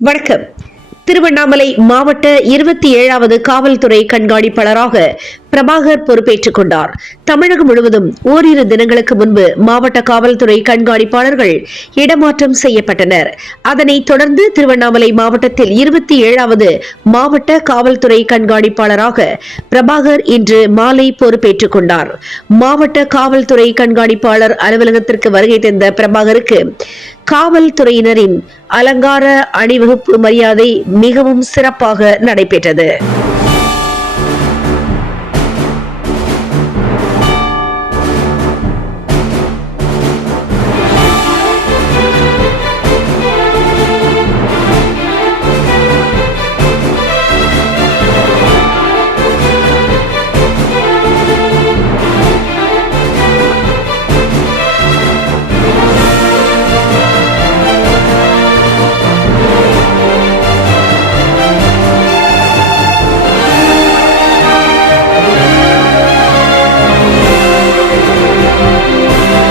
வணக்கம். திருவண்ணாமலை மாவட்ட இருபத்தி ஏழாவது காவல்துறை கண்காணிப்பாளராக பிரபாகர் பொறுப்பேற்றுக் கொண்டார். தமிழகம் முழுவதும் ஓரிரு தினங்களுக்கு முன்பு மாவட்ட காவல்துறை கண்காணிப்பாளர்கள் இடமாற்றம் செய்யப்பட்டனர். அதனைத் தொடர்ந்து திருவண்ணாமலை மாவட்டத்தில் இருபத்தி ஏழாவது மாவட்ட காவல்துறை கண்காணிப்பாளராக பிரபாகர் இன்று மாலை பொறுப்பேற்றுக் கொண்டார். மாவட்ட காவல்துறை கண்காணிப்பாளர் அலுவலகத்திற்கு வருகை தந்த பிரபாகருக்கு காவல்துறையினரின் அலங்கார அணிவகுப்பு மரியாதை மிகவும் சிறப்பாக நடைபெற்றது.